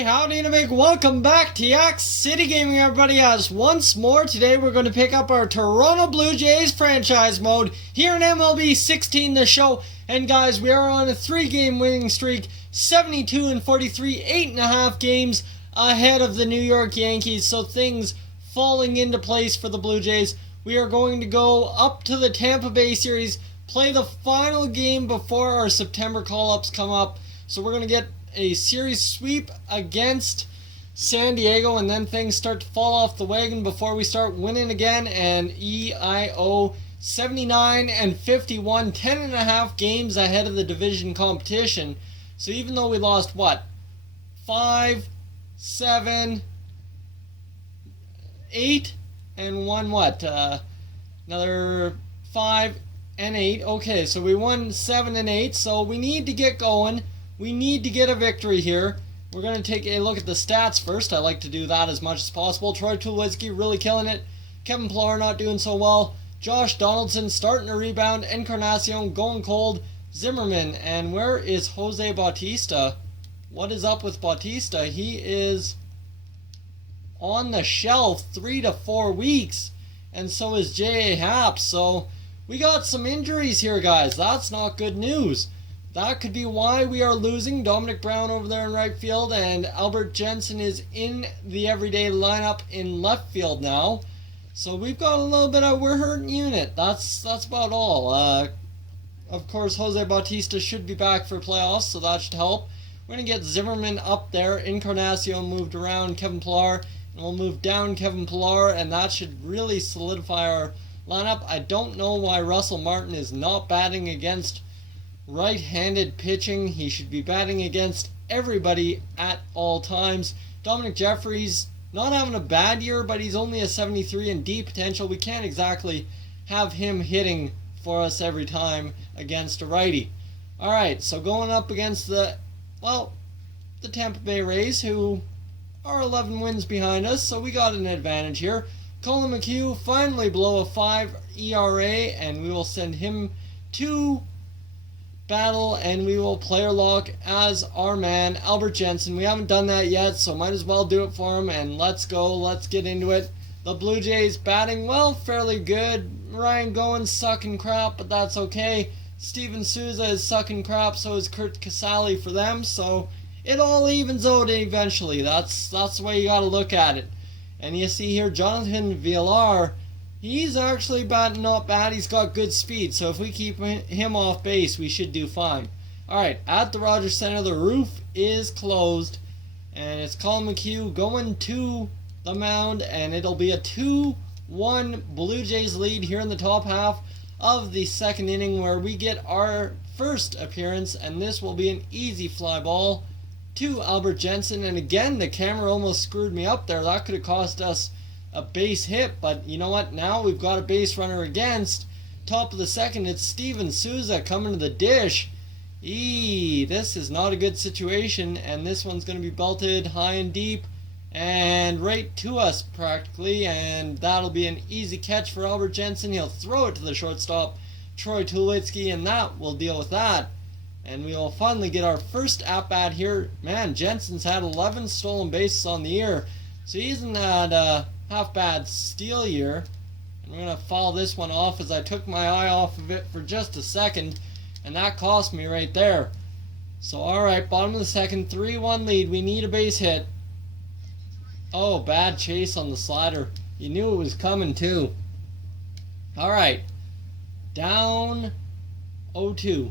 Hey, howdy and a big welcome back to Yak-City Gaming, everybody. As once more today we're going to pick up our Toronto Blue Jays franchise mode here in MLB 16 The Show. And guys, we are on a 3-game winning streak, 72-43, 8.5 games ahead of the New York Yankees. So things falling into place for the Blue Jays. We are going to go up to the Tampa Bay series, play the final game before our September call-ups come up. So we're going to get a series sweep against San Diego, and then things start to fall off the wagon before we start winning again. And EIO 79-51, 10.5 games ahead of the division competition. So even though we lost 5, 7, 8, and won another 5 and 8. Okay, so we won 7 and 8. So we need to get going. We need to get a victory here. We're going to take a look at the stats first. I like to do that as much as possible. Troy Tulowitzki really killing it. Kevin Pillar not doing so well. Josh Donaldson starting to rebound. Encarnacion going cold. Zimmerman. And where is Jose Bautista? What is up with Bautista? He is on the shelf 3 to 4 weeks. And so is J.A. Happ. So we got some injuries here, guys. That's not good news. That could be why we are losing. Dominic Brown over there in right field, and Albert Jensen is in the everyday lineup in left field now. So we've got a little bit of we're hurting unit. That's about all. Of course, Jose Bautista should be back for playoffs, so that should help. We're going to get Zimmerman up there. Encarnacion moved around Kevin Pillar, and we'll move down Kevin Pillar, and that should really solidify our lineup. I don't know why Russell Martin is not batting against right-handed pitching. He should be batting against everybody at all times. Dominic Jeffries not having a bad year, but he's only a 73 in D potential. We can't exactly have him hitting for us every time against a righty. Alright, so going up against the Tampa Bay Rays, who are 11 wins behind us, so we got an advantage here. Colin McHugh finally below a 5 ERA, and we will send him to battle, and we will player lock as our man Albert Jensen. We haven't done that yet, so might as well do it for him, and let's go. Let's get into it. The Blue Jays batting, fairly good. Ryan Goins sucking crap, but that's okay. Steven Souza is sucking crap, so is Kurt Casale for them, so it all evens out eventually. That's the way you gotta look at it. And you see here Jonathan Villar, he's actually not bad. He's got good speed, so if we keep him off base, we should do fine. Alright, at the Rogers Center, the roof is closed, and it's Colin McHugh going to the mound, and it'll be a 2-1 Blue Jays lead here in the top half of the second inning, where we get our first appearance, and this will be an easy fly ball to Albert Jensen. And again, the camera almost screwed me up there. That could have cost us a base hit, but you know what? Now we've got a base runner against. Top of the second, it's Steven Souza coming to the dish. This is not a good situation, and this one's going to be belted high and deep and right to us practically, and that'll be an easy catch for Albert Jensen. He'll throw it to the shortstop, Troy Tulowitzki, and that will deal with that. And we will finally get our first at-bat here. Man, Jensen's had 11 stolen bases on the year, so he isn't had half bad steal year. I'm going to foul this one off as I took my eye off of it for just a second, and that cost me right there. So alright, bottom of the second, 3-1 lead. We need a base hit. Oh, bad chase on the slider. You knew it was coming too. Alright, down 0-2.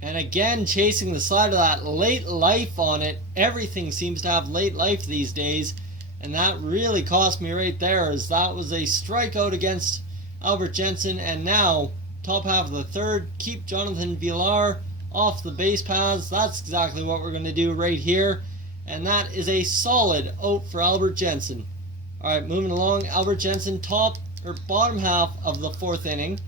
And again, chasing the slider, that late life on it. Everything seems to have late life these days. And that really cost me right there, as that was a strikeout against Albert Jensen. And now, top half of the third, keep Jonathan Villar off the base paths. That's exactly what we're going to do right here. And that is a solid out for Albert Jensen. Alright, moving along, Albert Jensen, bottom half of the fourth inning.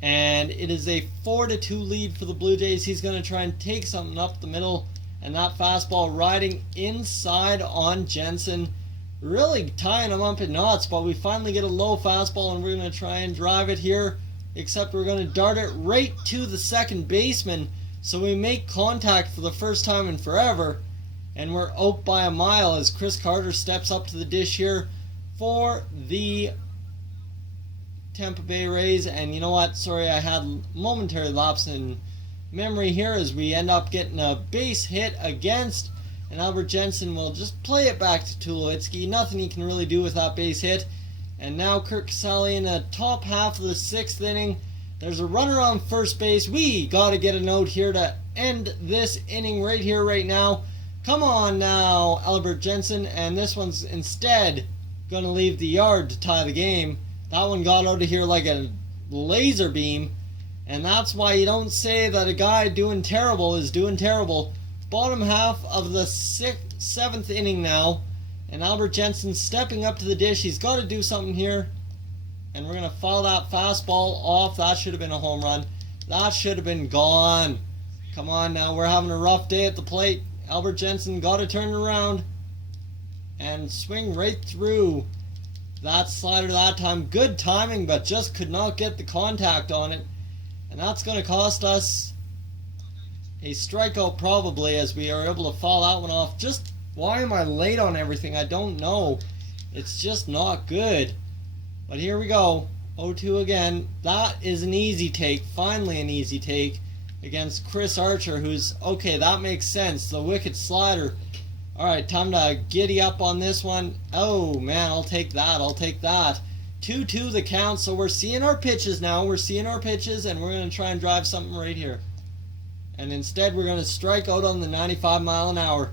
And it is a 4-2 lead for the Blue Jays. He's going to try and take something up the middle. And that fastball riding inside on Jensen, really tying him up in knots, but we finally get a low fastball, and we're going to try and drive it here, except we're going to dart it right to the second baseman, so we make contact for the first time in forever, and we're out by a mile as Chris Carter steps up to the dish here for the Tampa Bay Rays. And you know what? Sorry, I had momentary lapse in memory here as we end up getting a base hit against, and Albert Jensen will just play it back to Tulowitzki. Nothing he can really do with that base hit. And now Kirk Casale in the top half of the 6th inning. There's a runner on first base. We got to get a note here to end this inning right here, right now. Come on now, Albert Jensen. And this one's instead going to leave the yard to tie the game. That one got out of here like a laser beam. And that's why you don't say that a guy doing terrible is doing terrible. Bottom half of the 7th inning now. And Albert Jensen stepping up to the dish. He's got to do something here. And we're going to foul that fastball off. That should have been a home run. That should have been gone. Come on now. We're having a rough day at the plate. Albert Jensen got to turn it around and swing right through that slider that time. Good timing, but just could not get the contact on it. And that's going to cost us a strikeout probably, as we are able to foul that one off. Just why am I late on everything? I don't know. It's just not good. But here we go. 0-2 again. That is an easy take. Finally an easy take against Chris Archer, who's, okay, that makes sense. The wicked slider. Alright, time to giddy up on this one. Oh, man, I'll take that. I'll take that. 2-2 the count, so we're seeing our pitches now. We're seeing our pitches, and we're going to try and drive something right here. And instead, we're going to strike out on the 95 mile an hour.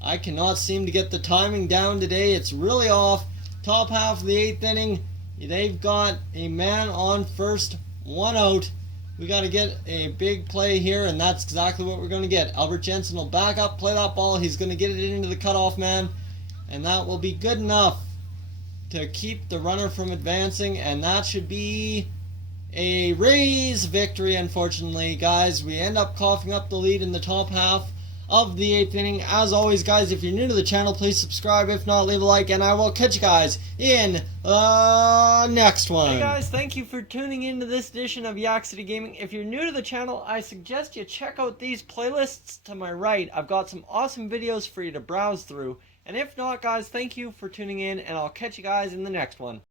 I cannot seem to get the timing down today. It's really off. Top half of the 8th inning. They've got a man on first, 1 out. We got to get a big play here, and that's exactly what we're going to get. Albert Jensen will back up, play that ball. He's going to get it into the cutoff man, and that will be good enough to keep the runner from advancing, and that should be a Rays victory. Unfortunately, guys, we end up coughing up the lead in the top half of the 8th inning. As always, guys, if you're new to the channel, please subscribe. If not, leave a like, and I will catch you guys in the next one. Hey guys, thank you for tuning into this edition of Yak-City Gaming. If you're new to the channel, I suggest you check out these playlists to my right. I've got some awesome videos for you to browse through. And if not, guys, thank you for tuning in, and I'll catch you guys in the next one.